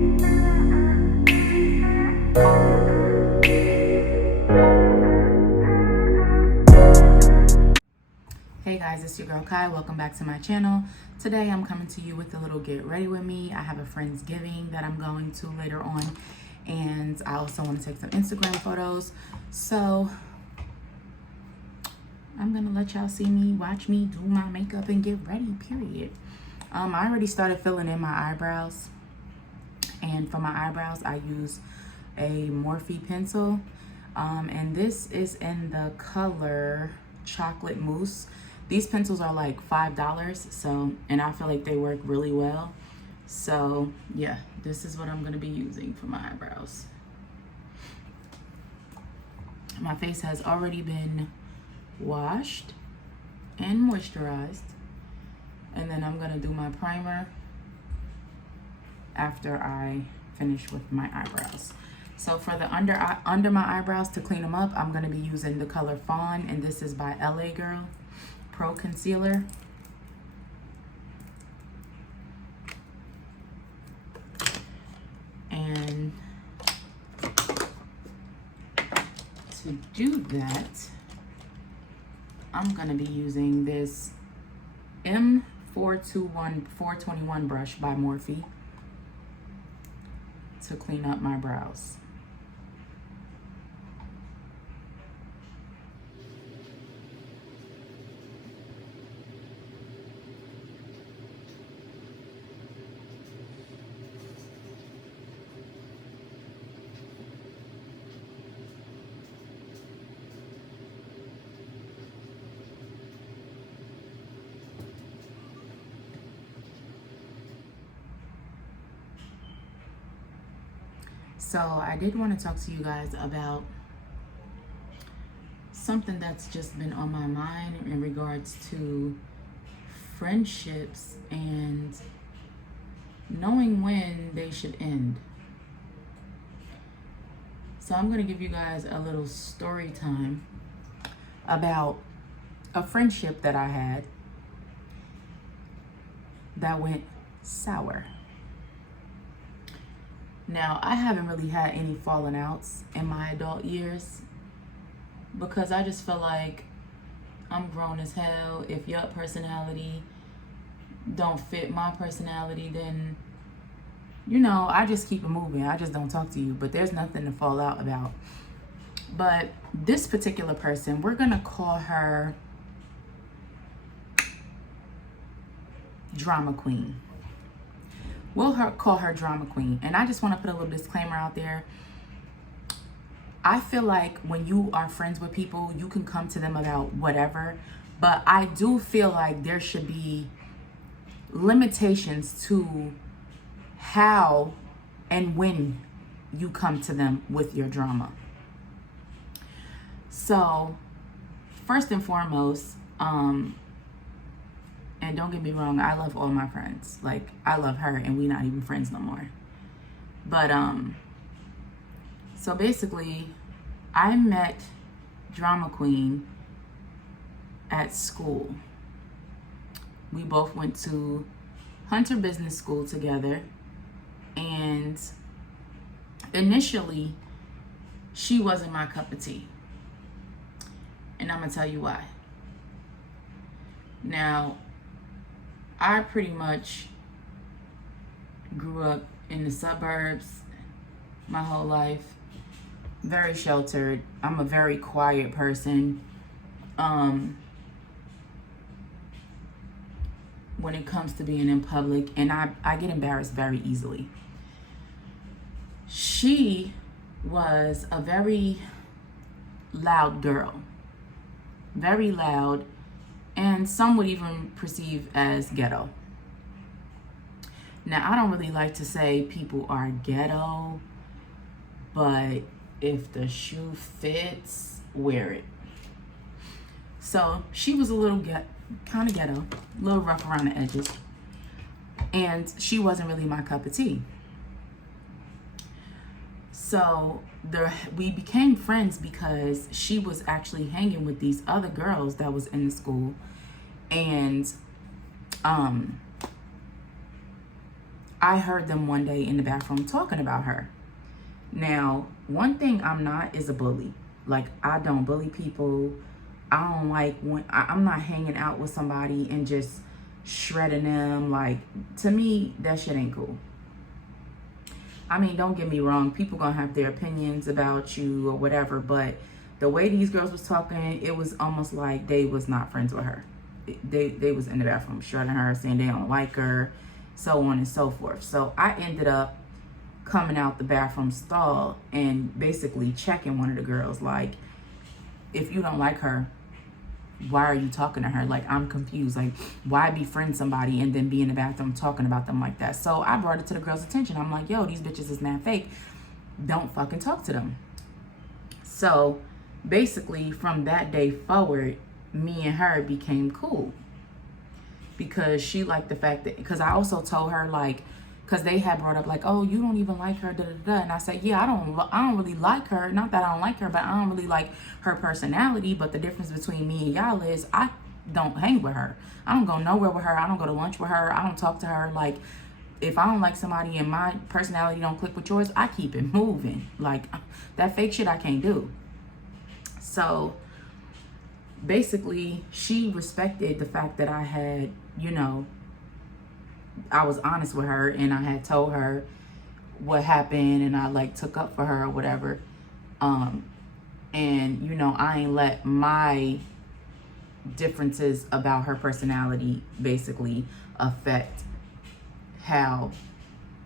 Hey guys, it's your girl Kai. Welcome back to my channel. Today I'm coming to you with a little get ready with me. I have a Friendsgiving that I'm going to later on, and I also want to take some Instagram photos. So I'm gonna let y'all see me, watch me do my makeup and get ready, period. I already started filling in my eyebrows, and for my eyebrows I use a Morphe pencil, and this is in the color Chocolate Mousse. These pencils are like $5, so, and I feel like they work really well. So yeah, this is what I'm gonna be using for my eyebrows. My face has already been washed and moisturized, and then I'm gonna do my primer after I finish with my eyebrows. So for the under my eyebrows, to clean them up, I'm gonna be using the color Fawn, and this is by LA Girl Pro Concealer. And to do that, I'm gonna be using this M421 brush by Morphe to clean up my brows. So I did want to talk to you guys about something that's just been on my mind in regards to friendships and knowing when they should end. So I'm going to give you guys a little story time about a friendship that I had that went sour. Now, I haven't really had any falling outs in my adult years because I just feel like I'm grown as hell. If your personality don't fit my personality, then, you know, I just keep it moving. I just don't talk to you, but there's nothing to fall out about. But this particular person, we're gonna call her Drama Queen. We'll call her Drama Queen. And I just want to put a little disclaimer out there. I feel like when you are friends with people, you can come to them about whatever. But I do feel like there should be limitations to how and when you come to them with your drama. So, first and foremost, and don't get me wrong, I love all my friends. Like, I love her, and we not even friends no more. But, so basically, I met Drama Queen at school. We both went to Hunter Business School together. And initially, she wasn't my cup of tea. And I'm going to tell you why. Now, I pretty much grew up in the suburbs my whole life, very sheltered. I'm a very quiet person. When it comes to being in public, and I get embarrassed very easily. She was a very loud girl, very loud, and some would even perceive as ghetto. Now, I don't really like to say people are ghetto, but if the shoe fits, wear it. So she was a little kind of ghetto, a little rough around the edges, and she wasn't really my cup of tea. So we became friends because she was actually hanging with these other girls that was in the school, and I heard them one day in the bathroom talking about her. Now, one thing I'm not is a bully. Like, I don't bully people. I don't like when I'm not hanging out with somebody and just shredding them. Like, to me, that shit ain't cool. I mean, don't get me wrong. People gonna have their opinions about you or whatever, but the way these girls was talking, it was almost like they was not friends with her. They was in the bathroom shredding her, saying they don't like her, so on and so forth. So I ended up coming out the bathroom stall and basically checking one of the girls, like, if you don't like her, why are you talking to her? Like, I'm confused. Like, why befriend somebody and then be in the bathroom talking about them like that? So I brought it to the girl's attention. I'm like, yo, these bitches is mad fake. Don't fucking talk to them. So basically from that day forward, me and her became cool, because she liked the fact that, because I also told her, like, because they had brought up like, oh, you don't even like her, da da da. And I said, yeah, I don't really like her. Not that I don't like her, but I don't really like her personality. But the difference between me and y'all is I don't hang with her. I don't go nowhere with her. I don't go to lunch with her. I don't talk to her. Like, if I don't like somebody and my personality don't click with yours, I keep it moving. Like, that fake shit I can't do. So basically, she respected the fact that I had, you know, I was honest with her and I had told her what happened and I like took up for her or whatever. And you know, I ain't let my differences about her personality basically affect how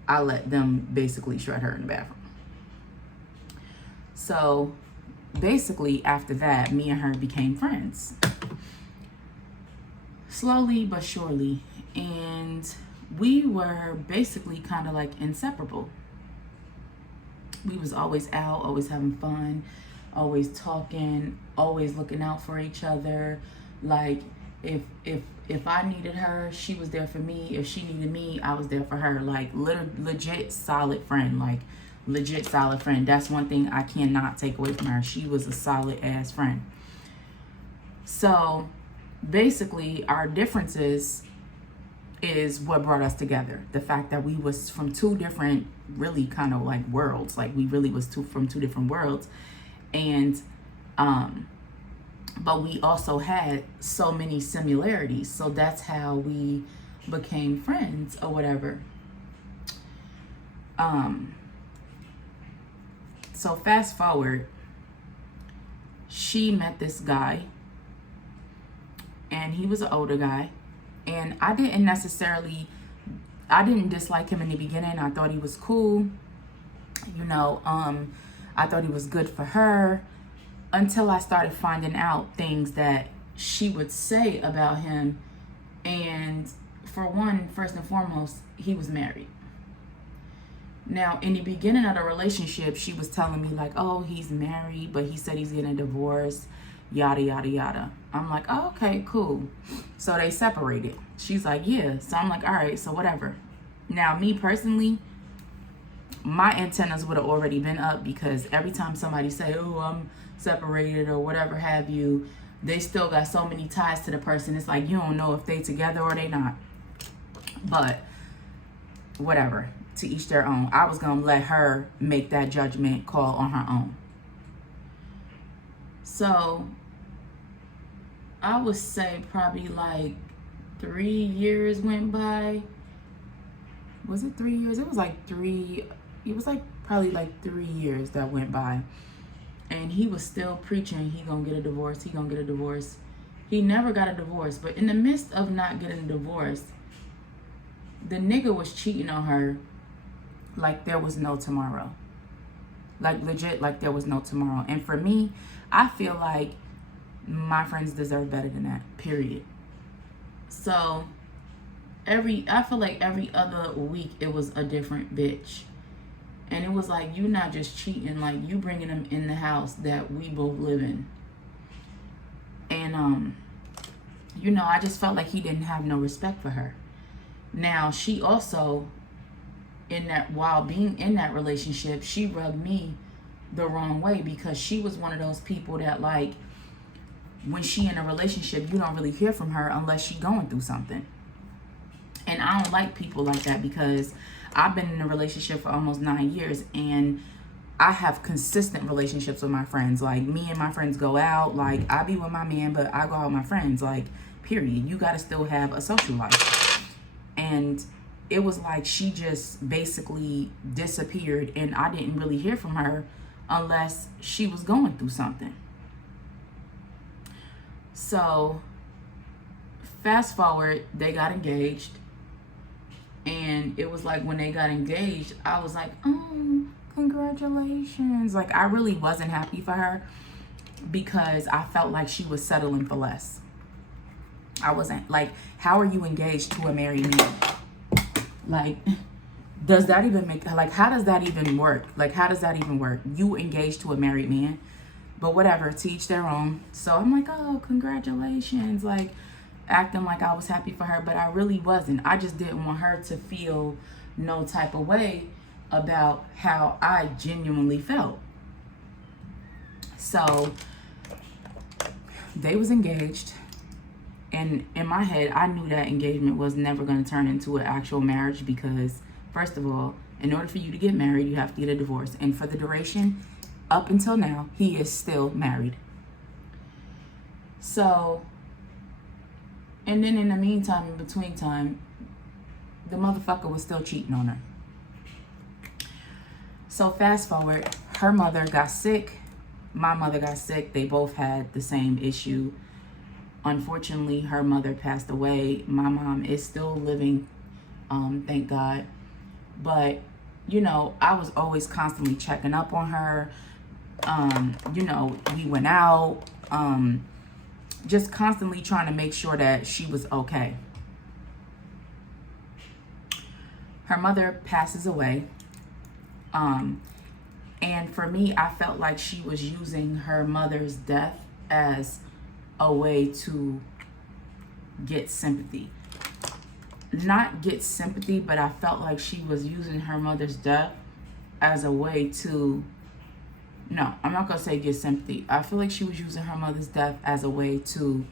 I let them basically shred her in the bathroom. So basically after that, me and her became friends. Slowly but surely. And we were basically kind of like inseparable. We was always out, always having fun, always talking, always looking out for each other. Like, if I needed her, she was there for me. If she needed me, I was there for her. Like, legit solid friend. Like, legit solid friend. That's one thing I cannot take away from her. She was a solid ass friend. So basically our differences is what brought us together. The fact that we was from two different, really kind of like worlds. Like, we really was from two different worlds. And but we also had so many similarities. So that's how we became friends or whatever. So fast forward, she met this guy and he was an older guy. And I didn't dislike him in the beginning. I thought he was cool. You know, I thought he was good for her until I started finding out things that she would say about him. And for one, first and foremost, he was married. Now, in the beginning of the relationship, she was telling me like, oh, he's married, but he said he's getting a divorce, yada, yada, yada. I'm like, oh, okay, cool. So they separated. She's like, yeah. So I'm like, all right, so whatever. Now, me personally, my antennas would have already been up, because every time somebody say, oh, I'm separated or whatever have you, they still got so many ties to the person. It's like, you don't know if they together or they not. But whatever, to each their own. I was going to let her make that judgment call on her own. So I would say probably like 3 years went by. Was it 3 years? It was like probably like 3 years that went by. And he was still preaching, he gonna get a divorce, he gonna get a divorce. He never got a divorce. But in the midst of not getting a divorce, the nigga was cheating on her like there was no tomorrow. Like, legit, like there was no tomorrow. And for me, I feel like my friends deserve better than that, period. So I feel like every other week it was a different bitch. And it was like, you not just cheating, like you bringing them in the house that we both live in. And you know, I just felt like he didn't have no respect for her. Now, she also, while being in that relationship, she rubbed me the wrong way, because she was one of those people that, like, when she in a relationship, you don't really hear from her unless she going through something. And I don't like people like that, because I've been in a relationship for almost 9 years, and I have consistent relationships with my friends. Like, me and my friends go out. Like, I be with my man, but I go out with my friends. Like, period. You got to still have a social life. And it was like she just basically disappeared, and I didn't really hear from her unless she was going through something. So, fast forward, they got engaged. And it was like when they got engaged, I was like, oh, congratulations. Like, I really wasn't happy for her because I felt like she was settling for less. I wasn't. Like, how are you engaged to a married man? Like, does that even make, like, how does that even work? Like, how does that even work? You engaged to a married man? But whatever, to each their own. So I'm like, oh, congratulations. Like, acting like I was happy for her, but I really wasn't. I just didn't want her to feel no type of way about how I genuinely felt. So they was engaged, and in my head, I knew that engagement was never going to turn into an actual marriage because, first of all, in order for you to get married, you have to get a divorce. And for the duration, up until now, he is still married. So, and then in the meantime, in between time, the motherfucker was still cheating on her. So fast forward, her mother got sick. My mother got sick. They both had the same issue. Unfortunately, her mother passed away. My mom is still living, thank God. But, you know, I was always constantly checking up on her. You know, we went out. Just constantly trying to make sure that she was okay. Her mother passes away. And for me, I felt like she was using her mother's death as a way to get sympathy. Not get sympathy, but I felt like she was using her mother's death as a way to, no, I'm not going to say get sympathy. I feel like she was using her mother's death as a way to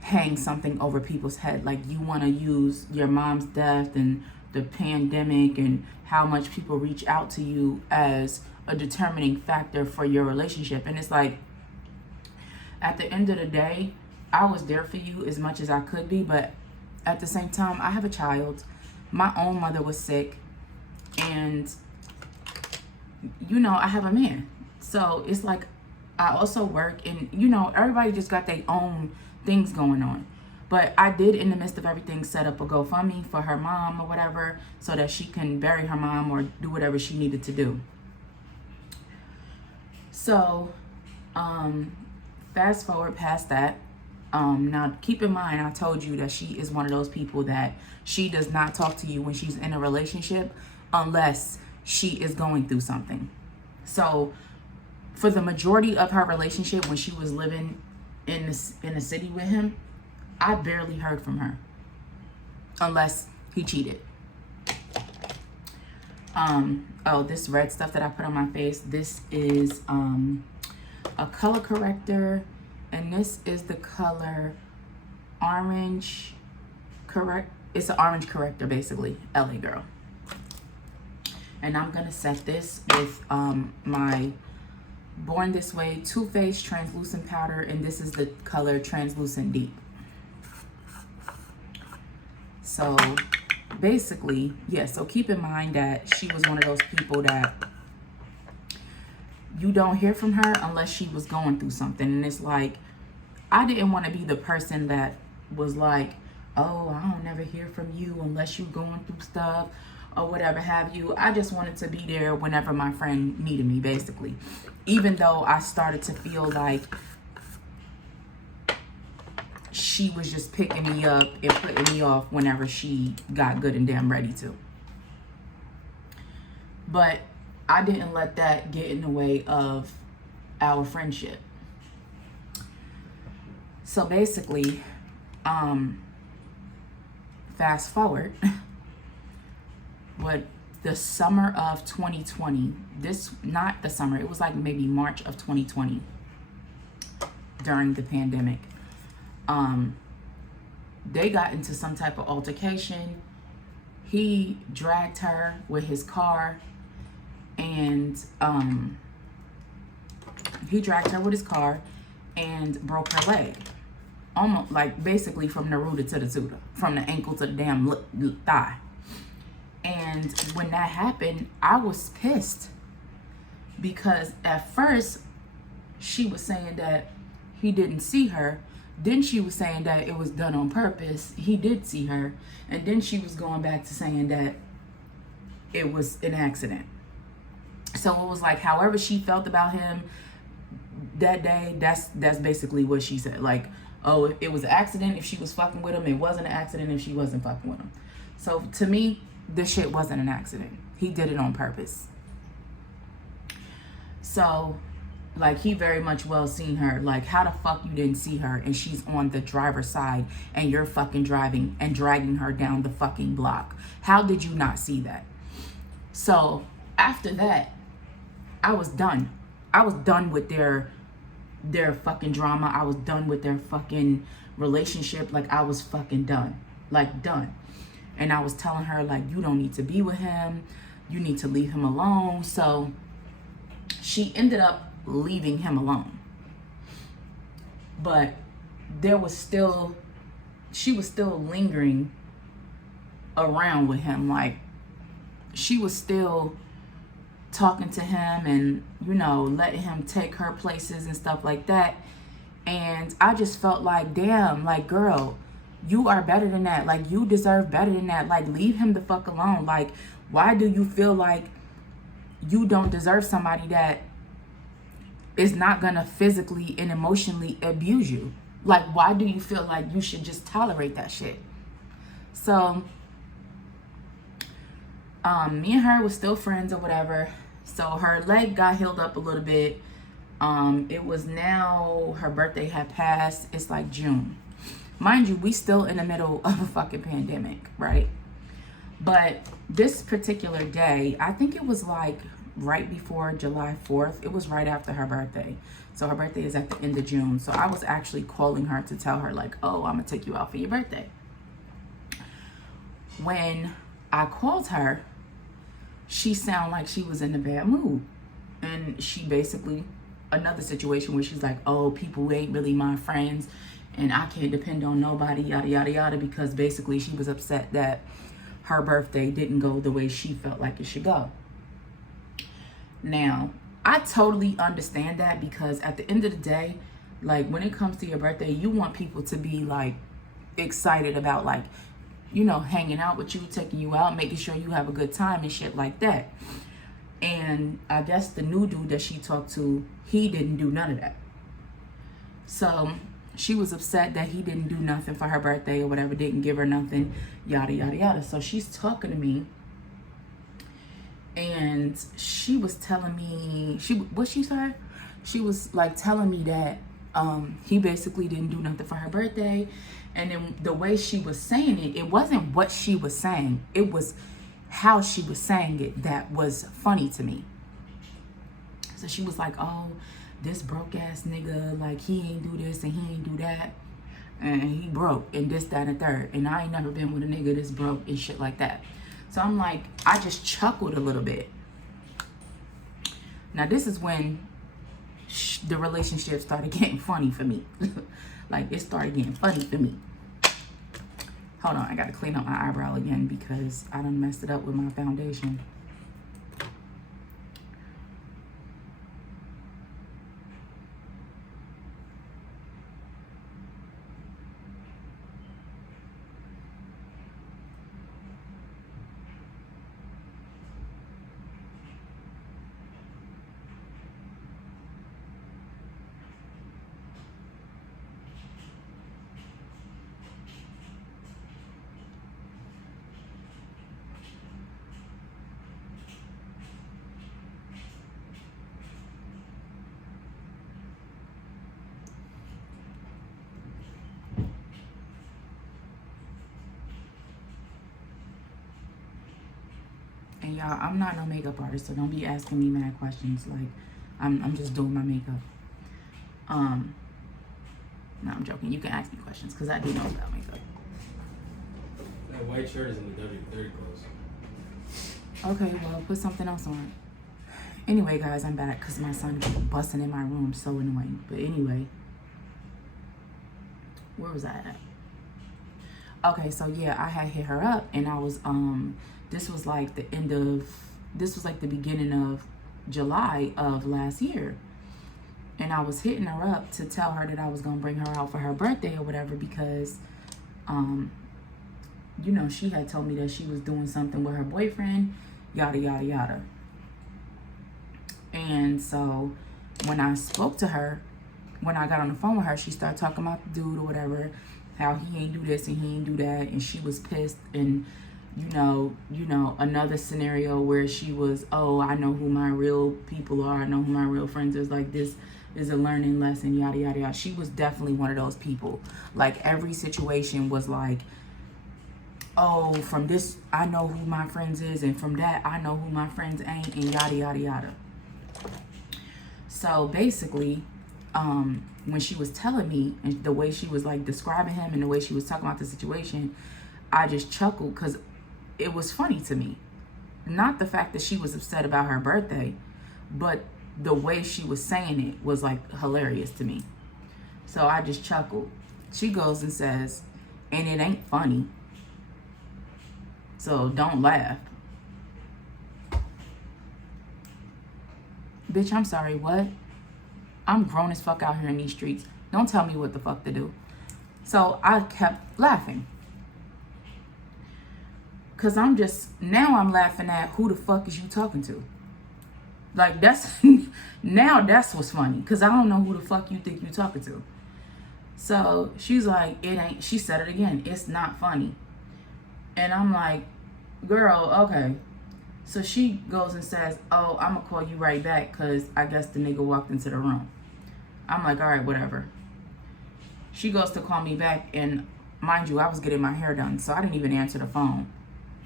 hang something over people's head. Like, you want to use your mom's death and the pandemic and how much people reach out to you as a determining factor for your relationship. And it's like, at the end of the day, I was there for you as much as I could be, but at the same time, I have a child. My own mother was sick, and you know, I have a man. So it's like, I also work, and you know, everybody just got their own things going on. But I did, in the midst of everything, set up a GoFundMe for her mom or whatever, so that she can bury her mom or do whatever she needed to do. So, fast forward past that. Now, keep in mind, I told you that she is one of those people that she does not talk to you when she's in a relationship unless she is going through something. So, for the majority of her relationship, when she was living in the city with him, I barely heard from her unless he cheated. Oh, this red stuff that I put on my face, this is a color corrector, and this is the color orange correct. It's an orange corrector, basically. LA girl. And I'm gonna set this with my Born This Way Too Faced translucent powder, and this is the color Translucent Deep. So basically, yeah, so keep in mind that she was one of those people that you don't hear from her unless she was going through something. And it's like, I didn't want to be the person that was like, oh, I don't never hear from you unless you're going through stuff or whatever have you. I just wanted to be there whenever my friend needed me, basically. Even though I started to feel like she was just picking me up and putting me off whenever she got good and damn ready to. But I didn't let that get in the way of our friendship. So basically, fast forward, what the summer of 2020, not the summer, it was like maybe March of 2020 during the pandemic. They got into some type of altercation. he dragged her with his car, and broke her leg. Almost like basically from the rooter to the tutor, from the ankle to the damn thigh. And when that happened, I was pissed, because at first she was saying that he didn't see her. Then she was saying that it was done on purpose. He did see her. And then she was going back to saying that it was an accident. So it was like, however she felt about him that day, that's basically what she said. Like, oh, it was an accident if she was fucking with him. It wasn't an accident if she wasn't fucking with him. So to me, this shit wasn't an accident. He did it on purpose. So, like, he very much well seen her. Like, how the fuck you didn't see her and she's on the driver's side and you're fucking driving and dragging her down the fucking block? How did you not see that? So after that, I was done. I was done with their fucking drama. I was done with their fucking relationship. Like, I was fucking done. Like, done. And I was telling her, like, you don't need to be with him. You need to leave him alone. So she ended up leaving him alone. But she was still lingering around with him. Like, she was still talking to him and, you know, letting him take her places and stuff like that. And I just felt like, damn, like, girl, you are better than that. Like, you deserve better than that. Like, leave him the fuck alone. Like, why do you feel like you don't deserve somebody that is not gonna physically and emotionally abuse you? Like, why do you feel like you should just tolerate that shit? So me and her was still friends or whatever. So her leg got healed up a little bit. It was now, her birthday had passed. It's like June. Mind you, we still in the middle of a fucking pandemic, right? But this particular day, I think it was like right before July 4th. It was right after her birthday. So her birthday is at the end of June. So I was actually calling her to tell her, like, oh, I'm gonna take you out for your birthday. When I called her, she sounded like she was in a bad mood. And she basically, another situation where she's like, oh, people ain't really my friends and I can't depend on nobody, yada, yada, yada, because basically she was upset that her birthday didn't go the way she felt like it should go. Now, I totally understand that, because at the end of the day, like, when it comes to your birthday, you want people to be, like, excited about, like, you know, hanging out with you, taking you out, making sure you have a good time and shit like that. And I guess the new dude that she talked to, he didn't do none of that. So she was upset that he didn't do nothing for her birthday or whatever, didn't give her nothing, yada, yada, yada. So she's talking to me, and she was telling me, she was like telling me that he basically didn't do nothing for her birthday. And then the way she was saying it, it wasn't what she was saying, it was how she was saying it that was funny to me. So she was like, oh, this broke ass nigga, like, he ain't do this and he ain't do that, and he broke and this, that, and third, and I ain't never been with a nigga this broke and shit like that. So I'm like, I just chuckled a little bit. Now this is when the relationship started getting funny for me. Like, it started getting funny for me. Hold on, I gotta clean up my eyebrow again because I done messed it up with my foundation. And y'all, I'm not no makeup artist, so don't be asking me mad questions. Like, I'm just doing my makeup. No, I'm joking. You can ask me questions because I do know about makeup. That white shirt is in the dirty clothes. Okay, well, put something else on. Anyway, guys, I'm back because my son busting in my room. So annoying. But anyway, where was I at? Okay, so yeah, I had hit her up, and I was this was like the beginning of July of last year. And I was hitting her up to tell her that I was gonna bring her out for her birthday or whatever, because you know, she had told me that she was doing something with her boyfriend, yada yada yada. And so when I spoke to her, when I got on the phone with her, she started talking about the dude or whatever, how he ain't do this and he ain't do that, and she was pissed. And you know, another scenario where she was, oh, I know who my real people are, I know who my real friends is, like this is a learning lesson, yada yada yada. She was definitely one of those people. Like every situation was like, oh, from this I know who my friends is, and from that I know who my friends ain't, and yada yada yada. So basically, when she was telling me, and the way she was like describing him and the way she was talking about the situation, I just chuckled because it was funny to me. Not the fact that she was upset about her birthday, but the way she was saying it was like hilarious to me. So I just chuckled. She goes and says, and it ain't funny, so don't laugh. Bitch, I'm sorry, what? I'm grown as fuck out here in these streets. Don't tell me what the fuck to do. So I kept laughing. Cause I'm laughing at who the fuck is you talking to? Like that's, now that's what's funny. Cause I don't know who the fuck you think you talking to. So she's like, it ain't, she said it again, it's not funny. And I'm like, girl, okay. So she goes and says, oh, I'm gonna call you right back because I guess the nigga walked into the room. I'm like, all right, whatever. She goes to call me back, and mind you, I was getting my hair done, so I didn't even answer the phone.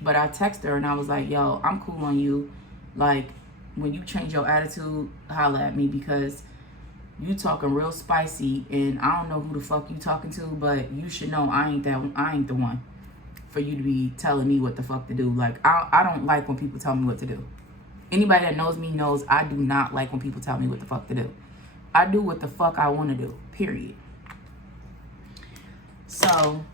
But I texted her and I was like, yo, I'm cool on you. Like, when you change your attitude, holla at me, because you talking real spicy, and I don't know who the fuck you talking to, but you should know I ain't the one for you to be telling me what the fuck to do. Like, I don't like when people tell me what to do. Anybody that knows me knows I do not like when people tell me what the fuck to do. I do what the fuck I want to do, period. So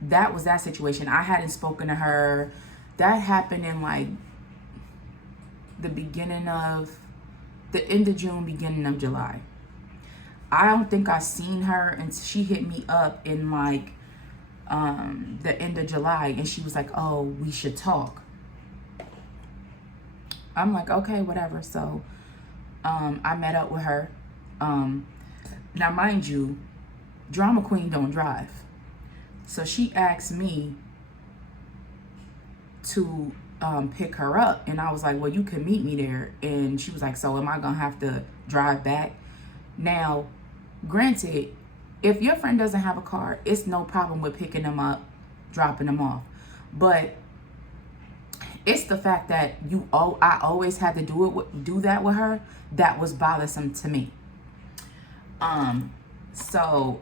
that was that situation. I hadn't spoken to her. That happened in like the end of June, beginning of July. I don't think I seen her, and she hit me up in like the end of July, and she was like, oh, we should talk. I'm like, okay, whatever. So I met up with her. Now mind you, drama queen don't drive, so she asked me to pick her up, and I was like, well, you can meet me there. And she was like, so am I gonna have to drive back? Now granted, if your friend doesn't have a car, it's no problem with picking them up, dropping them off. But it's the fact that I always had to do that with her that was bothersome to me. So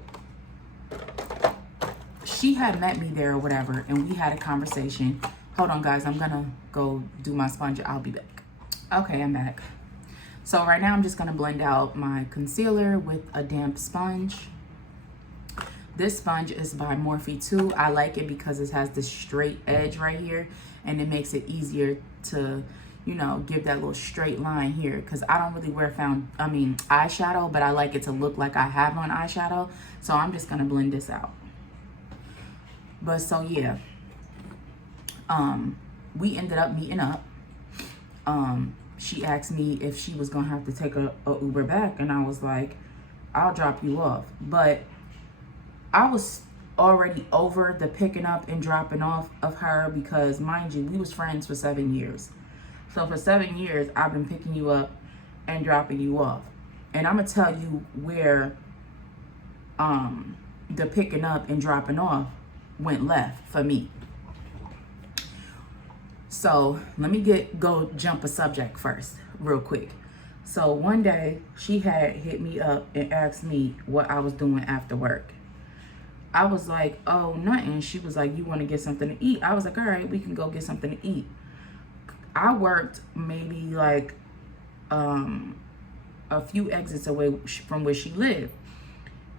she had met me there or whatever, and we had a conversation. Hold on, guys, I'm gonna go do my sponge. I'll be back. Okay, I'm back. So right now I'm just gonna blend out my concealer with a damp sponge. This sponge is by Morphe 2. I like it because it has this straight edge right here, and it makes it easier to, you know, give that little straight line here, because I don't really wear eyeshadow, but I like it to look like I have on eyeshadow. So I'm just gonna blend this out. But so yeah, we ended up meeting up. She asked me if she was gonna have to take a Uber back, and I was like, I'll drop you off. But I was already over the picking up and dropping off of her, because mind you, we was friends for 7 years. So for 7 years, I've been picking you up and dropping you off. And I'm gonna tell you where the picking up and dropping off went left for me. So let me go jump a subject first real quick. So one day she had hit me up and asked me what I was doing after work. I was like, oh, nothing. She was like, you want to get something to eat? I was like, all right, we can go get something to eat. I worked maybe like a few exits away from where she lived.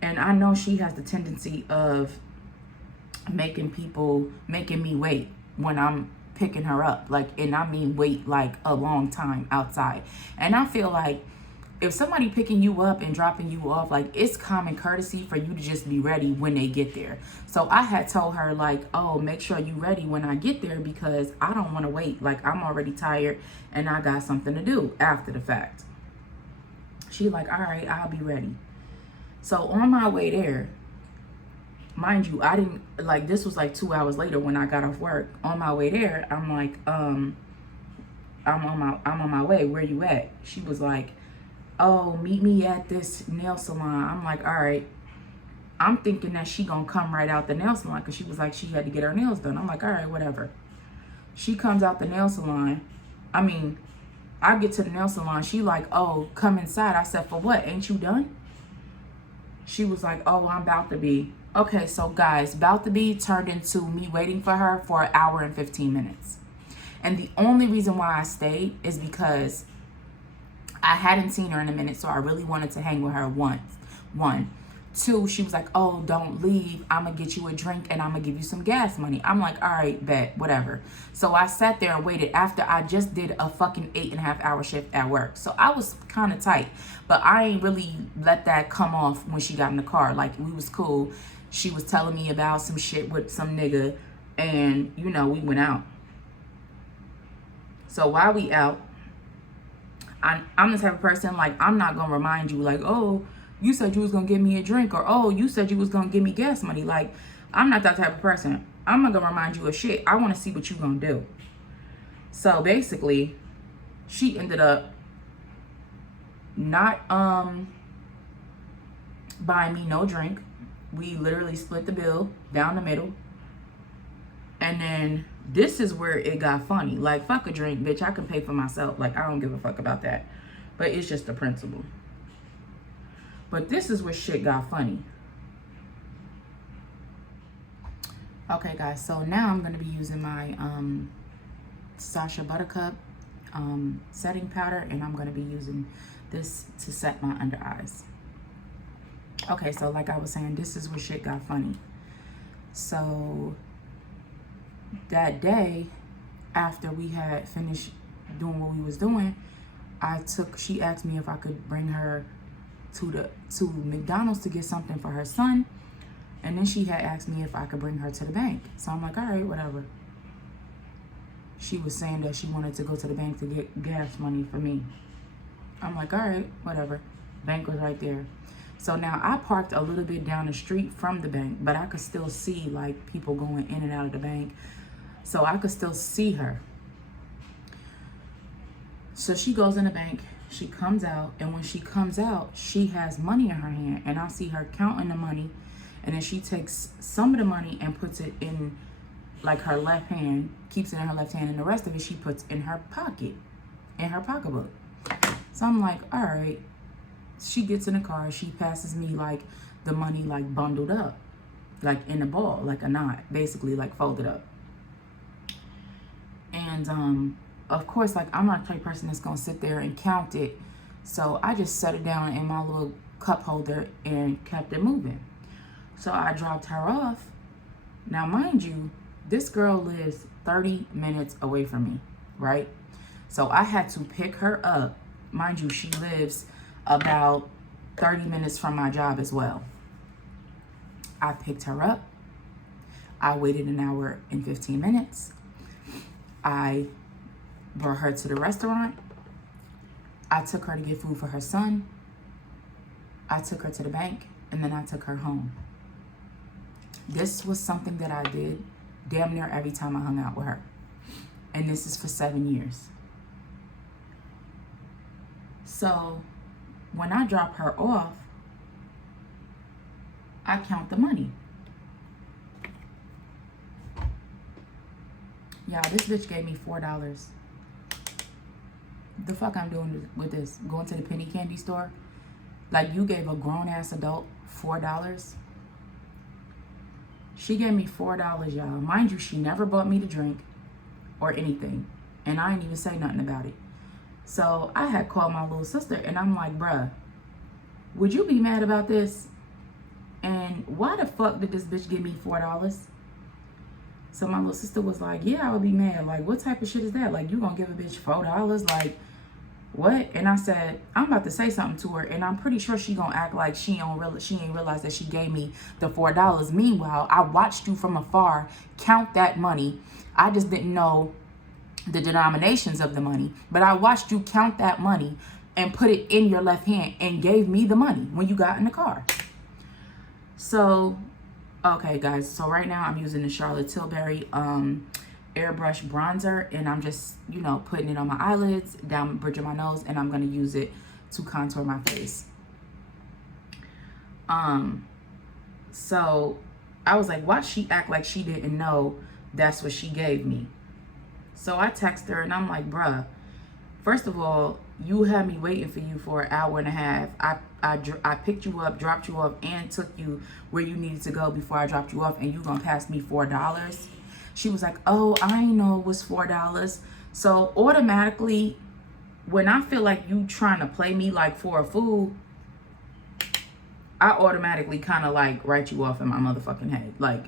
And I know she has the tendency of making me wait when I'm picking her up. Like, and I mean wait like a long time outside. And I feel like if somebody picking you up and dropping you off, like, it's common courtesy for you to just be ready when they get there. So I had told her, like, oh, make sure you ready when I get there, because I don't want to wait. Like, I'm already tired and I got something to do after the fact. She like, all right, I'll be ready. So on my way there, mind you, I didn't, like, this was like 2 hours later when I got off work. On my way there, I'm like, I'm on my way. Where you at? She was like, oh, meet me at this nail salon. I'm like, all right. I'm thinking that she gonna come right out the nail salon, because she was like, she had to get her nails done. I'm like, all right, whatever. She comes out the nail salon. I get to the nail salon. She like, oh, come inside. I said, for what? Ain't you done? She was like, oh, I'm about to be. Okay, so guys, about to be turned into me waiting for her for 1 hour and 15 minutes. And the only reason why I stayed is because I hadn't seen her in a minute, so I really wanted to hang with her one. Two, she was like, oh, don't leave. I'm going to get you a drink and I'm going to give you some gas money. I'm like, all right, bet, whatever. So I sat there and waited after I just did a fucking 8.5 hour shift at work. So I was kind of tight, but I ain't really let that come off when she got in the car. Like, we was cool. She was telling me about some shit with some nigga, and, you know, we went out. So while we out, I'm the type of person, like, I'm not going to remind you, like, oh, you said you was going to give me a drink, or, oh, you said you was going to give me gas money. Like, I'm not that type of person. I'm not going to remind you of shit. I want to see what you going to do. So basically, she ended up not buying me no drink. We literally split the bill down the middle. And then this is where it got funny. Like, fuck a drink, bitch. I can pay for myself. Like, I don't give a fuck about that. But it's just the principle. But this is where shit got funny. Okay, guys. So now I'm going to be using my Sacha Buttercup setting powder. And I'm going to be using this to set my under eyes. Okay, so like I was saying, this is where shit got funny. So that day, after we had finished doing what we was doing, she asked me if I could bring her to McDonald's to get something for her son. And then she had asked me if I could bring her to the bank. So I'm like, all right, whatever. She was saying that she wanted to go to the bank to get gas money for me. I'm like, all right, whatever. Bank was right there. So now I parked a little bit down the street from the bank, but I could still see like people going in and out of the bank. So I could still see her. So she goes in the bank, she comes out, and when she comes out, she has money in her hand, and I see her counting the money, and then she takes some of the money and puts it in like her left hand, keeps it in her left hand, and the rest of it she puts in her pocket, in her pocketbook. So I'm like, all right. She gets in the car, she passes me like the money like bundled up, like in a ball, like a knot, basically like folded up. And of course, like, I'm not the type of person that's gonna sit there and count it. So I just set it down in my little cup holder and kept it moving. So I dropped her off. Now, mind you, this girl lives 30 minutes away from me, right? So I had to pick her up. Mind you, she lives about 30 minutes from my job as well. I picked her up. I waited 1 hour and 15 minutes. I brought her to the restaurant. I took her to get food for her son. I took her to the bank, and then I took her home. This was something that I did damn near every time I hung out with her. And this is for 7 years. So when I drop her off, I count the money. Y'all, this bitch gave me $4. The fuck I'm doing with this? Going to the penny candy store? Like, you gave a grown-ass adult $4? She gave me $4, y'all. Mind you, she never bought me to drink or anything. And I didn't even say nothing about it. So I had called my little sister and I'm like, bruh, would you be mad about this? And why the fuck did this bitch give me $4? So my little sister was like, yeah, I would be mad. Like, what type of shit is that? Like, you gonna give a bitch $4? Like, what? And I said, I'm about to say something to her, and I'm pretty sure she gonna act like she ain't realize that she gave me the $4. Meanwhile, I watched you from afar count that money. I just didn't know the denominations of the money, but I watched you count that money and put it in your left hand and gave me the money when you got in the car. So, okay, guys. So right now I'm using the Charlotte Tilbury Airbrush Bronzer, and I'm just, you know, putting it on my eyelids, down the bridge of my nose, and I'm going to use it to contour my face. So I was like, why she act like she didn't know that's what she gave me? So I text her and I'm like, bruh, first of all, you had me waiting for you for an hour and a half. I picked you up, dropped you off, and took you where you needed to go before I dropped you off, and you gonna pass me $4? She was like, oh, I didn't know it was $4. So automatically, when I feel like you trying to play me like for a fool, I automatically kind of like write you off in my motherfucking head. Like,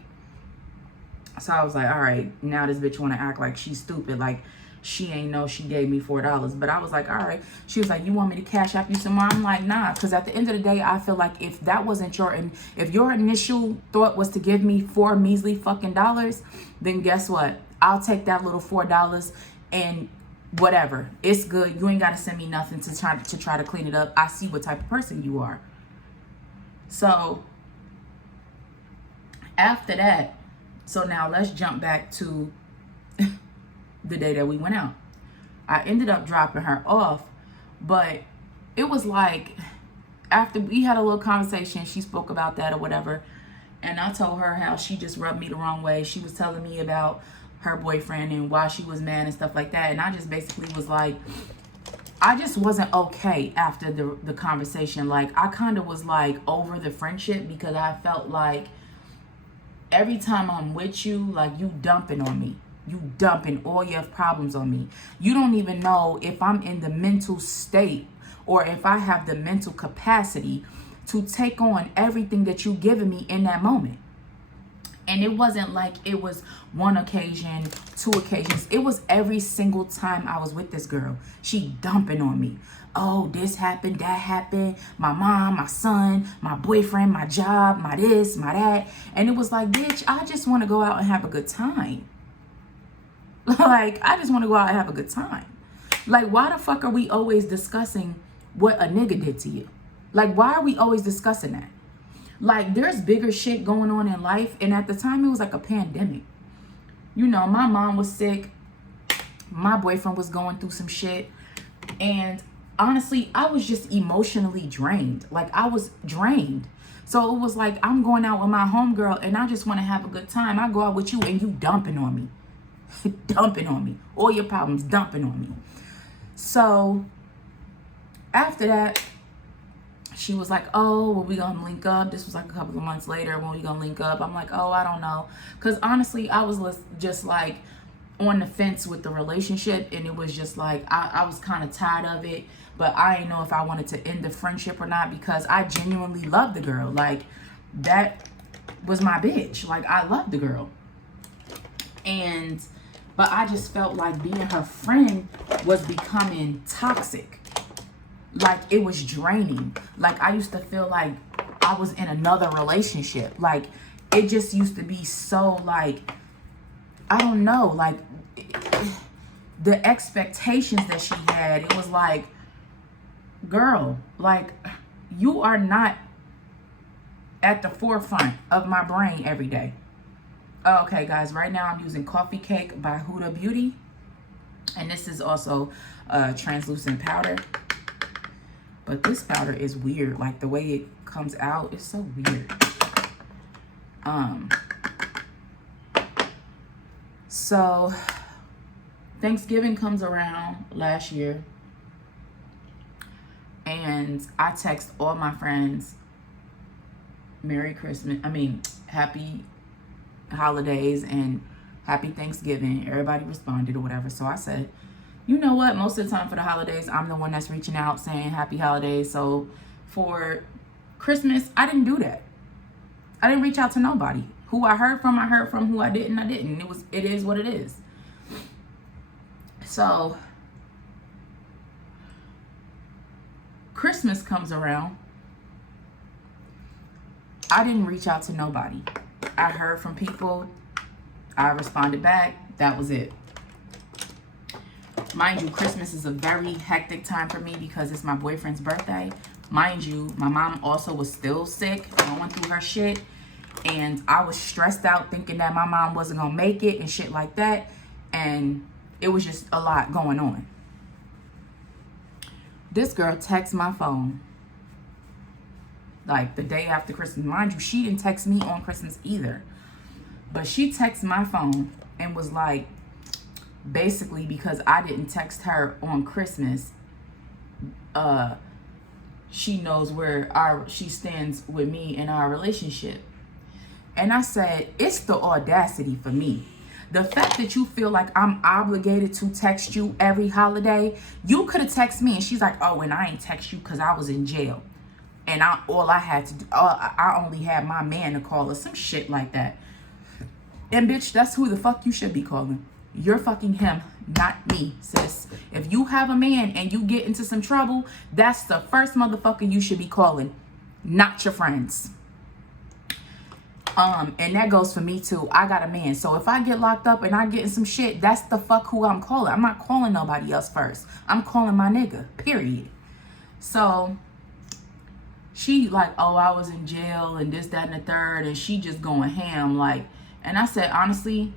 so I was like, all right, now this bitch want to act like she's stupid. Like, she ain't know she gave me $4. But I was like, all right. She was like, you want me to cash app you some more? I'm like, nah, because at the end of the day, I feel like if that wasn't if your initial thought was to give me $4 measly fucking dollars, then guess what? I'll take that little $4 and whatever. It's good. You ain't got to send me nothing to try to clean it up. I see what type of person you are. So after that, so now let's jump back to the day that we went out. I ended up dropping her off, but it was like after we had a little conversation, she spoke about that or whatever, and I told her how she just rubbed me the wrong way. She was telling me about her boyfriend and why she was mad and stuff like that, and I just basically was like, I just wasn't okay after the conversation. Like, I kind of was like over the friendship because I felt like every time I'm with you, like, you dumping on me. You dumping all your problems on me. You don't even know if I'm in the mental state or if I have the mental capacity to take on everything that you giving me in that moment. And it wasn't like it was one occasion, 2 occasions. It was every single time I was with this girl. She dumping on me. Oh, this happened, that happened. My mom, my son, my boyfriend, my job, my this, my that. And it was like, bitch, I just want to go out and have a good time. Like, I just want to go out and have a good time. Like, why the fuck are we always discussing what a nigga did to you? Like, why are we always discussing that? Like, there's bigger shit going on in life. And at the time, it was like a pandemic. You know, my mom was sick. My boyfriend was going through some shit. And honestly, I was just emotionally drained. Like, I was drained. So it was like, I'm going out with my homegirl and I just want to have a good time. I go out with you and you dumping on me. Dumping on me. All your problems dumping on me. So after that, she was like, oh, well, we gonna link up. This was like a couple of months later. When we gonna link up? I'm like, oh, I don't know. Because honestly, I was just like on the fence with the relationship. And it was just like, I was kind of tired of it. But I didn't know if I wanted to end the friendship or not, because I genuinely loved the girl. Like, that was my bitch. Like, I loved the girl. But I just felt like being her friend was becoming toxic. Like, it was draining. Like, I used to feel like I was in another relationship. Like, it just used to be so, like, I don't know, like, the expectations that she had, it was like, girl, like, you are not at the forefront of my brain every day. Okay, guys, right now I'm using Coffee Cake by Huda Beauty. And this is also translucent powder. But this powder is weird. Like, the way it comes out is so weird. So, Thanksgiving comes around last year. And I text all my friends, Merry Christmas. Happy holidays and happy Thanksgiving. Everybody responded or whatever. So I said, you know what? Most of the time for the holidays, I'm the one that's reaching out saying happy holidays. So for Christmas, I didn't do that. I didn't reach out to nobody. Who I heard from. Who I didn't, I didn't. It is what it is. So Christmas comes around. I didn't reach out to nobody. I heard from people. I responded back. That was it. Mind you, Christmas is a very hectic time for me because it's my boyfriend's birthday. Mind you, my mom also was still sick, going through her shit. And I was stressed out thinking that my mom wasn't going to make it and shit like that. And it was just a lot going on. This girl texts my phone like the day after Christmas. Mind you, she didn't text me on Christmas either. But she texted my phone and was like, basically because I didn't text her on Christmas, she knows where she stands with me in our relationship. And I said, it's the audacity for me. The fact that you feel like I'm obligated to text you every holiday. You could have texted me. And she's like, oh, and I ain't text you because I was in jail. And I only had my man to call or some shit like that. And bitch, that's who the fuck you should be calling. You're fucking him, not me, sis. If you have a man and you get into some trouble, that's the first motherfucker you should be calling, not your friends. And that goes for me too. I got a man. So if I get locked up and I get in some shit, that's the fuck who I'm calling. I'm not calling nobody else first. I'm calling my nigga, period. So she like, oh, I was in jail and this, that, and the third. And she just going ham like, and I said, honestly,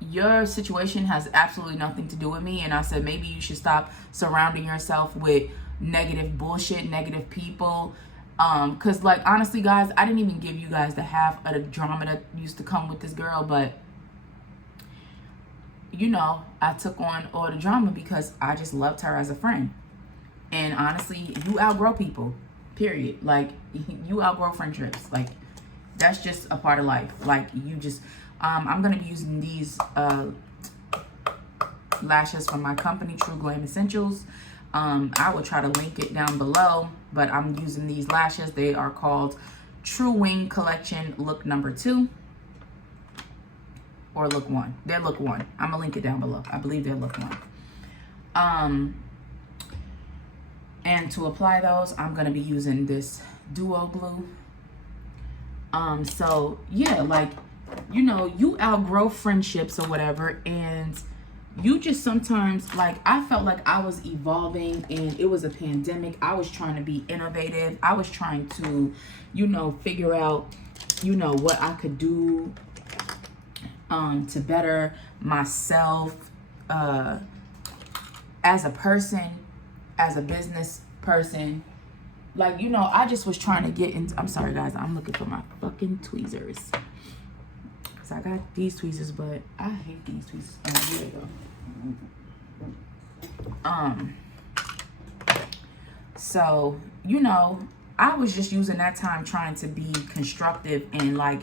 your situation has absolutely nothing to do with me. And I said, maybe you should stop surrounding yourself with negative bullshit, negative people. Cause like, honestly, guys, I didn't even give you guys the half of the drama that used to come with this girl, but you know, I took on all the drama because I just loved her as a friend. And honestly, you outgrow people, period. Like, you outgrow friendships. Like, that's just a part of life. Like, you just, I'm going to be using these lashes from my company, Grwm Essentials. I will try to link it down below, but I'm using these lashes. They are called True Wing Collection Look Number 2 or Look 1. They're Look 1. I'm gonna link it down below. I believe they're Look 1. And to apply those, I'm gonna be using this duo glue. So yeah, like, you know, you outgrow friendships or whatever, and you just sometimes, like, I felt like I was evolving and it was a pandemic. I was trying to be innovative. I was trying to, you know, figure out, you know, what I could do to better myself as a person, as a business person. Like, you know, I just was trying to get into, I'm sorry guys, I'm looking for my fucking tweezers. So I got these tweezers, but I hate these tweezers. Oh, here they go. So, you know, I was just using that time trying to be constructive and, like,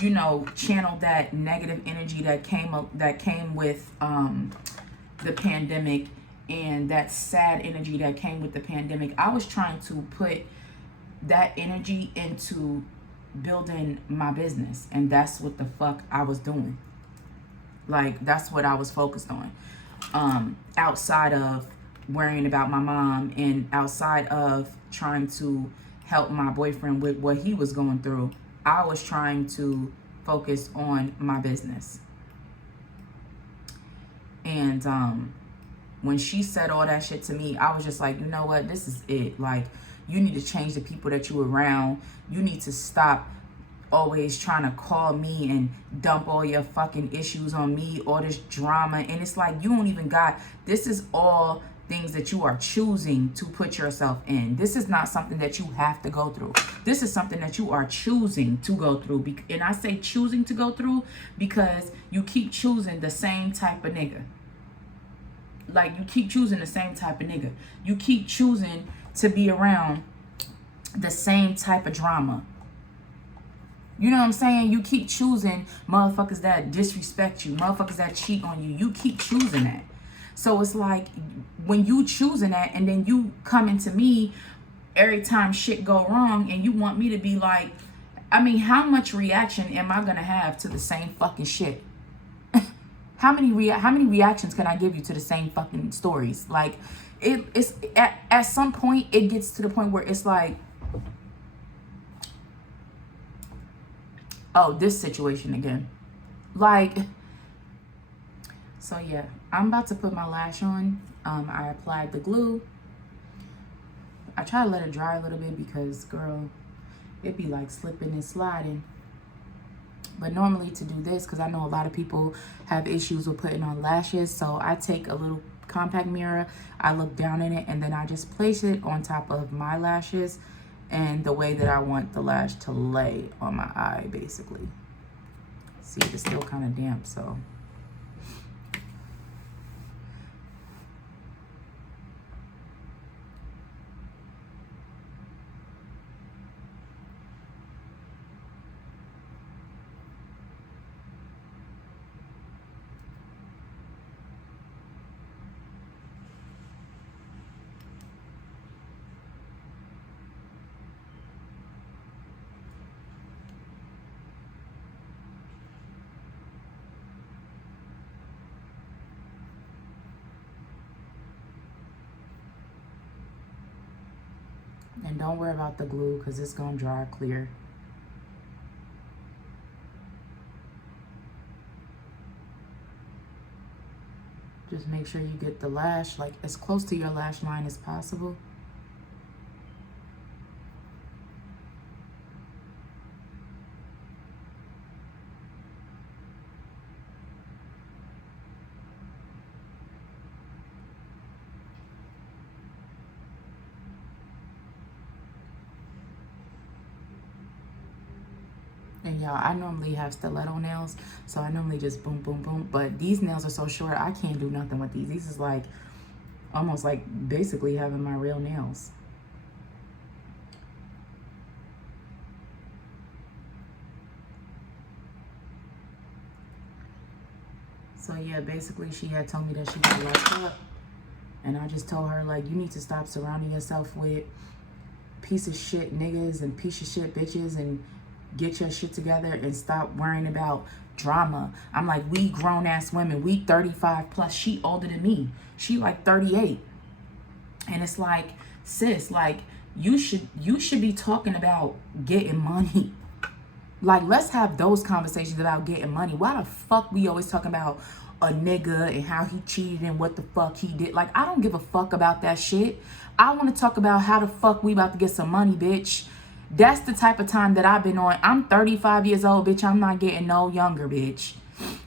you know, channel that negative energy that came with the pandemic, and that sad energy that came with the pandemic. I was trying to put that energy into building my business, and that's what the fuck I was doing. Like, that's what I was focused on. Outside of worrying about my mom and outside of trying to help my boyfriend with what he was going through, I was trying to focus on my business. And when she said all that shit to me, I was just like, you know what? This is it. Like, you need to change the people that you around. You need to stop always trying to call me and dump all your fucking issues on me, all this drama. And it's like, you don't even got, this is all things that you are choosing to put yourself in. This is not something that you have to go through. This is something that you are choosing to go through. And I say choosing to go through because you keep choosing the same type of nigga. Like, you keep choosing the same type of nigga. You keep choosing to be around the same type of drama. You know what I'm saying? You keep choosing motherfuckers that disrespect you, motherfuckers that cheat on you. You keep choosing that. So it's like when you choosing that and then you coming to me every time shit go wrong and you want me to be like, I mean, how much reaction am I gonna have to the same fucking shit? How many reactions can I give you to the same fucking stories? Like, it's at some point it gets to the point where it's like, oh, this situation again. Like, so yeah, I'm about to put my lash on. I applied the glue. I try to let it dry a little bit because, girl, it be like slipping and sliding. But normally to do this, because I know a lot of people have issues with putting on lashes, so I take a little compact mirror, I look down in it, and then I just place it on top of my lashes and the way that I want the lash to lay on my eye, basically. See, it's still kind of damp, so. And don't worry about the glue because it's going to dry clear. Just make sure you get the lash like as close to your lash line as possible. And y'all, I normally have stiletto nails, so I normally just boom, boom, boom. But these nails are so short, I can't do nothing with these. These is like, almost like basically having my real nails. So yeah, basically she had told me that she was locked up. And I just told her, like, you need to stop surrounding yourself with piece of shit niggas and piece of shit bitches and get your shit together and stop worrying about drama. I'm like, we grown ass women, we 35 plus. She older than me. She like 38. And it's like, sis, like you should be talking about getting money. Like, let's have those conversations about getting money. Why the fuck we always talking about a nigga and how he cheated and what the fuck he did? Like, I don't give a fuck about that shit. I want to talk about how the fuck we about to get some money, bitch. That's the type of time that I've been on. I'm 35 years old, bitch. I'm not getting no younger, bitch.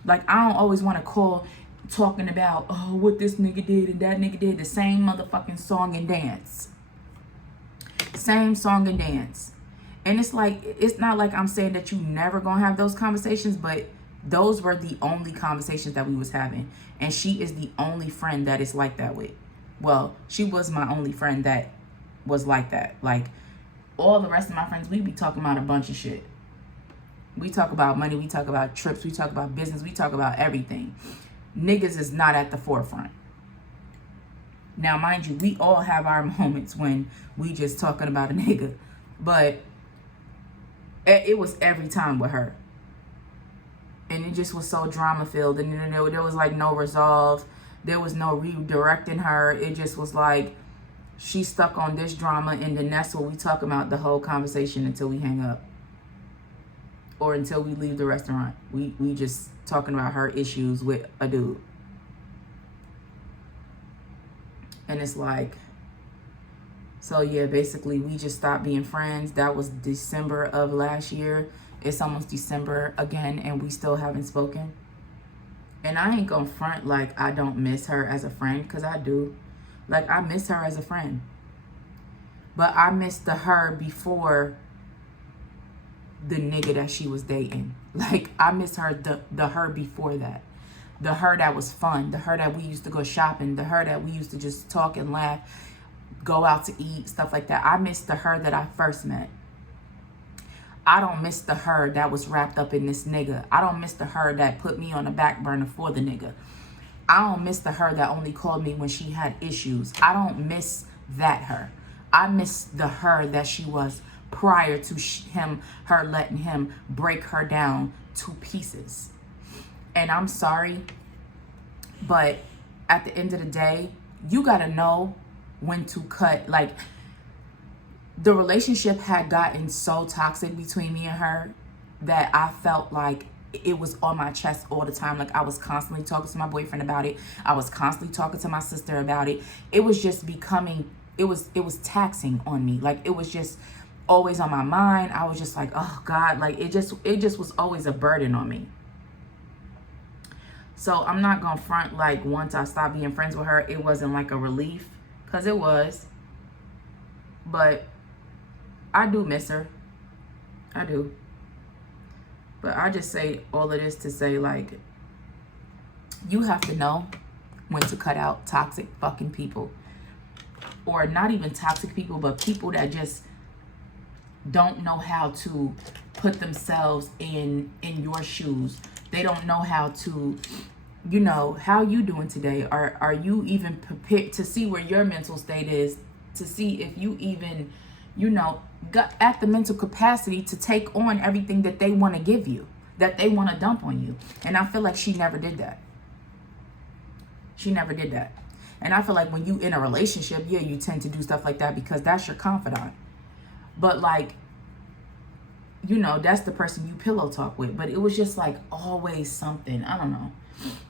Like, I don't always want to call talking about, oh, what this nigga did and that nigga did. The same motherfucking song and dance. Same song and dance. And it's like, it's not like I'm saying that you never gonna have those conversations, but those were the only conversations that we was having. And she is the only friend that is like that with. Well, she was my only friend that was like that. Like, all the rest of my friends, we be talking about a bunch of shit. We talk about money, we talk about trips, we talk about business, we talk about everything. Niggas is not at the forefront. Now, mind you, we all have our moments when we just talking about a nigga. But it was every time with her. And it just was so drama filled. And then there was like no resolve. There was no redirecting her. It just was like, she's stuck on this drama, and then that's what we talk about the whole conversation until we hang up. Or until we leave the restaurant. We just talking about her issues with a dude. And it's like, so yeah, basically we just stopped being friends. That was December of last year. It's almost December again, and we still haven't spoken. And I ain't gonna front like I don't miss her as a friend, because I do. Like, I miss her as a friend. But I missed the her before the nigga that she was dating. Like, I miss her, the her before that. The her that was fun. The her that we used to go shopping. The her that we used to just talk and laugh, go out to eat, stuff like that. I miss the her that I first met. I don't miss the her that was wrapped up in this nigga. I don't miss the her that put me on the back burner for the nigga. I don't miss the her that only called me when she had issues. I don't miss that her. I miss the her that she was prior to her letting him break her down to pieces. And I'm sorry, but at the end of the day, you gotta know when to cut. Like, the relationship had gotten so toxic between me and her that I felt like it was on my chest all the time. Like, I was constantly talking to my boyfriend about it. I was constantly talking to my sister about it. It was just becoming, it was taxing on me. Like, it was just always on my mind. I was just like, oh God, like it just was always a burden on me. So I'm not gonna front like once I stopped being friends with her, it wasn't like a relief, because it was. But I do miss her. I do. But I just say all of this to say, like, you have to know when to cut out toxic fucking people. Or not even toxic people, but people that just don't know how to put themselves in your shoes. They don't know how to, you know, how you doing today? Are you even prepared to see where your mental state is, to see if you even, you know, got at the mental capacity to take on everything that they want to give you, that they want to dump on you. And I feel like she never did that. She never did that. And I feel like when you in a relationship, yeah, you tend to do stuff like that because that's your confidant. But like, you know, that's the person you pillow talk with. But it was just like always something. I don't know.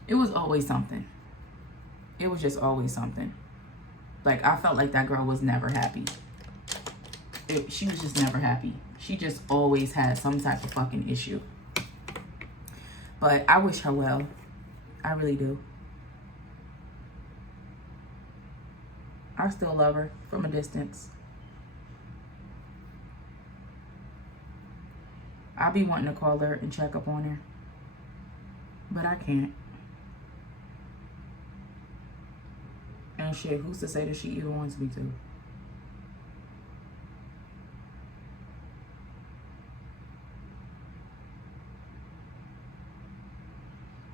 It was always something. It was just always something. Like, I felt like that girl was never happy. She was just never happy. She just always had some type of fucking issue. But I wish her well. I really do. I still love her from a distance. I be wanting to call her and check up on her, but I can't. And shit, who's to say that she even wants me to?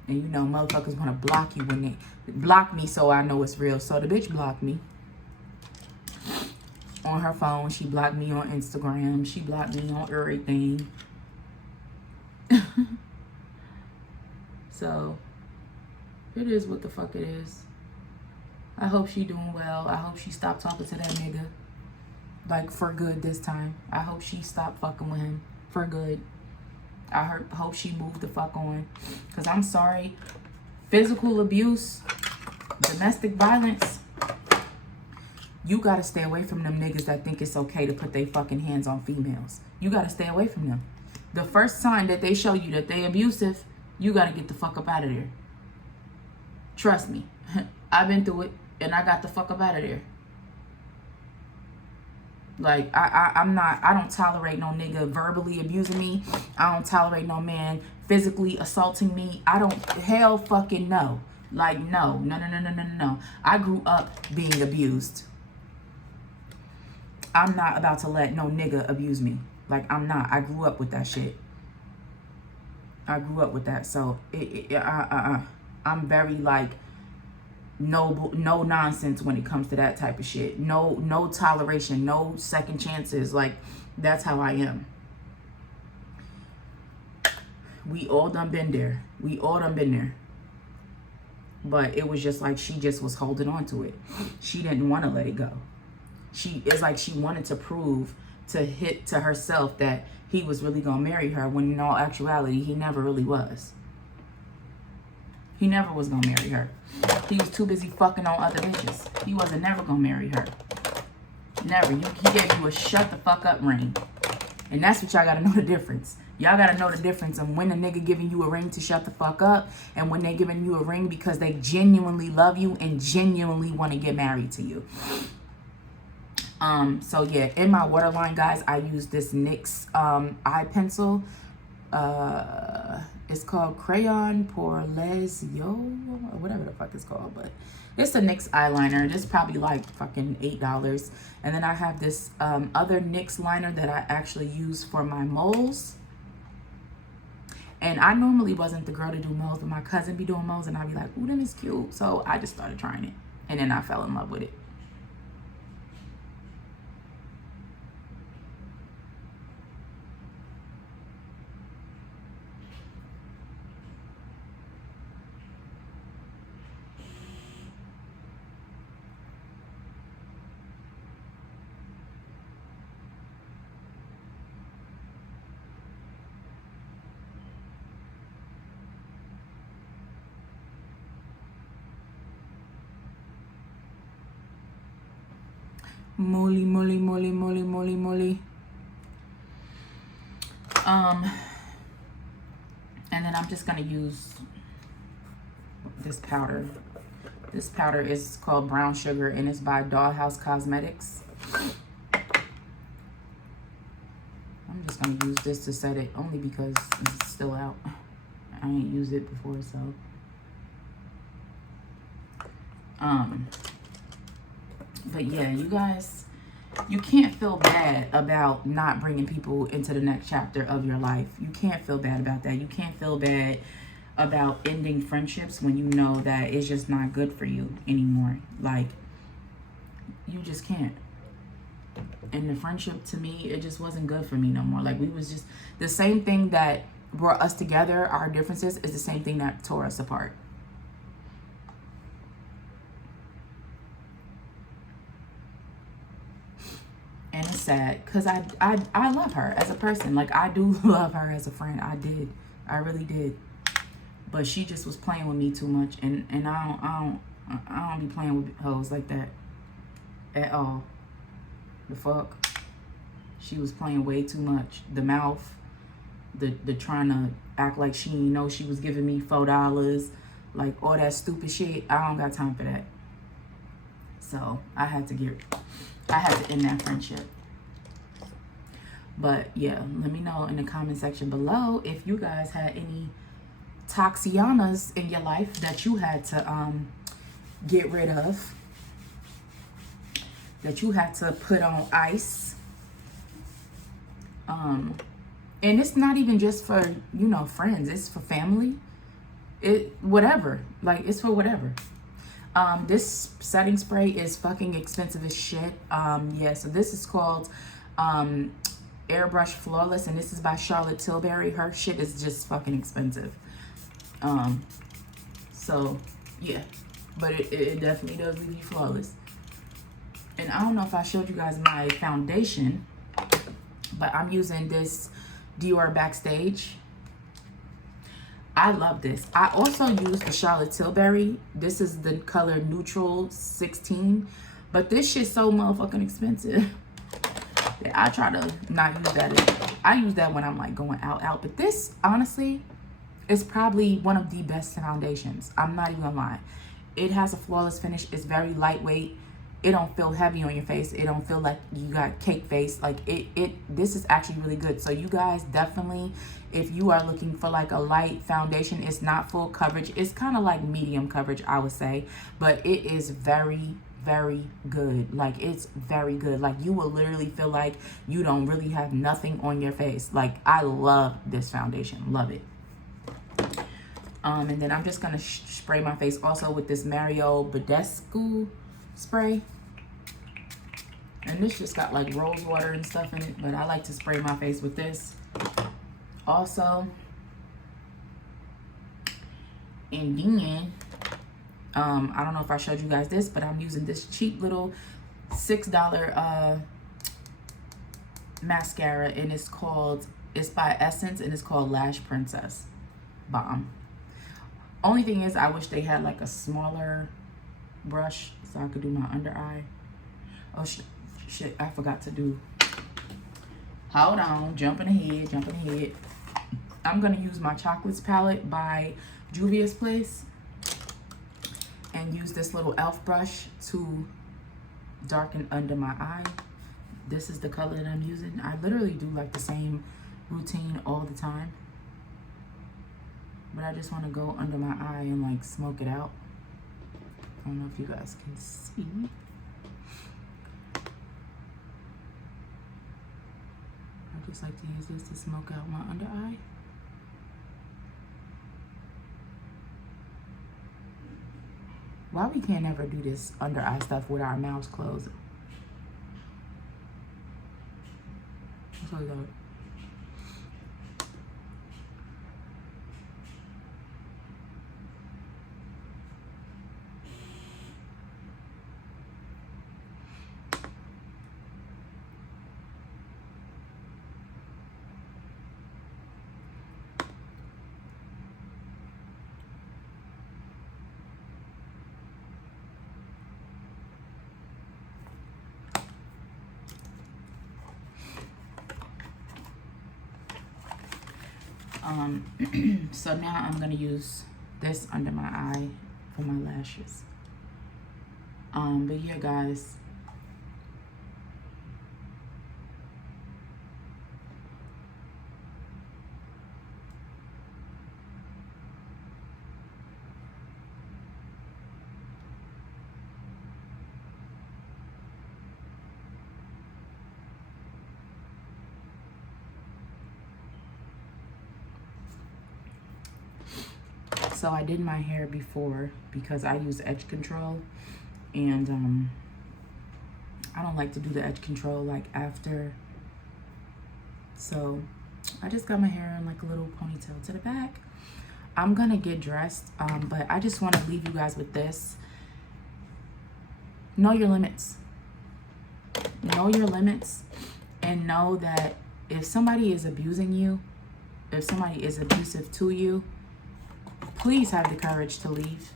And you know, motherfuckers want to block you when they block me, so I know it's real. So the bitch blocked me on her phone. She blocked me on Instagram. She blocked me on everything. So it is what the fuck it is. I hope she doing well. I hope she stopped talking to that nigga, like, for good this time. I hope she stopped fucking with him for good. I hope she moved the fuck on. Because I'm sorry, physical abuse, domestic violence, you got to stay away from them niggas that think it's okay to put their fucking hands on females. You got to stay away from them. The first sign that they show you that they abusive, you got to get the fuck up out of there. Trust me. I've been through it, and I got the fuck up out of there. Like, I don't tolerate no nigga verbally abusing me. I don't tolerate no man physically assaulting me. I don't, hell fucking no. Like, no. I grew up being abused. I'm not about to let no nigga abuse me. Like, I'm not. I grew up with that shit. I grew up with that. So, I'm very, like, no nonsense when it comes to that type of shit. No toleration, no second chances. Like, that's how I am. We all done been there. But it was just like she just was holding on to it. She didn't want to let it go. It's like she wanted to prove to herself that he was really gonna marry her, when in all actuality he never really was. He never was gonna marry her. He was too busy fucking on other bitches. He wasn't never gonna marry her. Never. He gave you a shut the fuck up ring. And that's what y'all gotta know the difference. Y'all gotta know the difference of when a nigga giving you a ring to shut the fuck up, and when they giving you a ring because they genuinely love you and genuinely want to get married to you. So yeah, in my waterline, guys, I use this NYX eye pencil. It's called Crayon pour les Yo, or whatever the fuck it's called, but it's a NYX eyeliner. This is probably like fucking $8. And then I have this other NYX liner that I actually use for my moles. And I normally wasn't the girl to do moles, but my cousin be doing moles, and I'd be like, ooh, them is cute. So I just started trying it, and then I fell in love with it. Moly, moly, moly, moly, moly, moly. And then I'm just gonna use this powder. This powder is called Brown Sugar, and it's by Dollhouse Cosmetics. I'm just gonna use this to set it, only because it's still out. I ain't used it before, so. But yeah, you guys, you can't feel bad about not bringing people into the next chapter of your life. You can't feel bad about that. You can't feel bad about ending friendships when you know that it's just not good for you anymore. Like, you just can't. And the friendship, to me, it just wasn't good for me no more. Like, we was just, the same thing that brought us together, our differences, is the same thing that tore us apart. And it's sad, because I love her as a person. Like, I do love her as a friend. I did. I really did. But she just was playing with me too much, and I don't be playing with hoes like that at all. The fuck? She was playing way too much. The mouth, the trying to act like she didn't know she was giving me $4, like all that stupid shit. I don't got time for that. So I had to end that friendship. But yeah, let me know in the comment section below if you guys had any Toxianas in your life that you had to get rid of, that you had to put on ice. And it's not even just for, you know, friends. It's for family. Whatever. Like, it's for whatever. This setting spray is fucking expensive as shit. Yeah, so this is called Airbrush Flawless, and this is by Charlotte Tilbury. Her shit is just fucking expensive. So yeah, but it definitely does leave you flawless. And I don't know if I showed you guys my foundation, but I'm using this Dior Backstage. I love this. I also use the Charlotte Tilbury. This is the color Neutral 16, but this shit's so motherfucking expensive that I try to not use that. I use that when I'm like going out. But this, honestly, is probably one of the best foundations. I'm not even gonna lie. It has a flawless finish. It's very lightweight. It don't feel heavy on your face. It don't feel like you got cake face. Like this is actually really good. So you guys definitely, if you are looking for like a light foundation, it's not full coverage. It's kind of like medium coverage, I would say, but it is very, very good. Like, it's very good. Like, you will literally feel like you don't really have nothing on your face. Like, I love this foundation. Love it. And then I'm just gonna spray my face also with this Mario Badescu spray. And this just got like rose water and stuff in it, but I like to spray my face with this also. And then I don't know if I showed you guys this, but I'm using this cheap little $6 mascara, and it's by Essence, and it's called Lash Princess Bomb. Only thing is, I wish they had like a smaller brush so I could do my under eye. Oh shit, I forgot to do. Hold on, jumping ahead. I'm gonna use my Chocolates palette by Juvia's Place and use this little e.l.f. brush to darken under my eye. This is the color that I'm using. I literally do like the same routine all the time. but I just want to go under my eye and like smoke it out. I don't know if you guys can see. I just like to use this to smoke out my under eye. Why we can't ever do this under eye stuff with our mouths closed? That's all I got. So now I'm gonna use this under my eye for my lashes. But yeah, guys. So I did my hair before because I use edge control, and I don't like to do the edge control like after. So I just got my hair in like a little ponytail to the back. I'm gonna get dressed, but I just want to leave you guys with this. Know your limits. Know your limits, and know that if somebody is abusing you, if somebody is abusive to you, please have the courage to leave.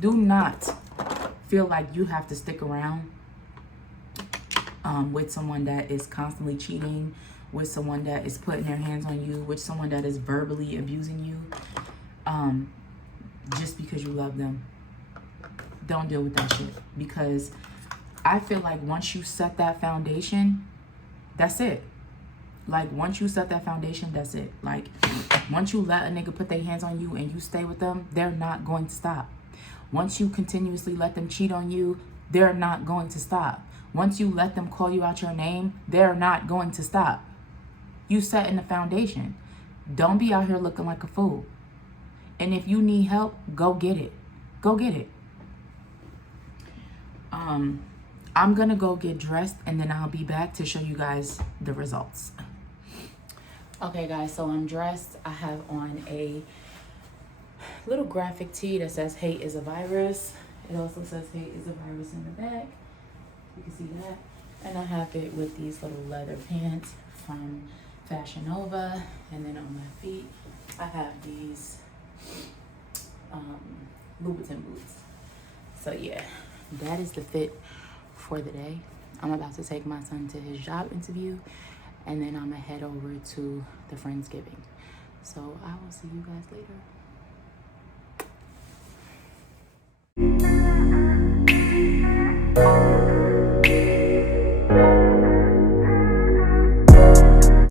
Do not feel like you have to stick around with someone that is constantly cheating, with someone that is putting their hands on you, with someone that is verbally abusing you, just because you love them. Don't deal with that shit, because I feel like once you set that foundation, that's it. Like, once you set that foundation, that's it. Like, once you let a nigga put their hands on you and you stay with them, they're not going to stop. Once you continuously let them cheat on you, they're not going to stop. Once you let them call you out your name, they're not going to stop. You set in the foundation. Don't be out here looking like a fool. And if you need help, go get it. Go get it. I'm gonna go get dressed, and then I'll be back to show you guys the results. Okay guys, so I'm dressed. I have on a little graphic tee that says hate is a virus. It also says hate is a virus in the back. You can see that. And I have it with these little leather pants from Fashion Nova. And then on my feet, I have these Louboutin boots. So yeah, that is the fit for the day. I'm about to take my son to his job interview, and then I'm gonna head over to the Friendsgiving. So I will see you guys later.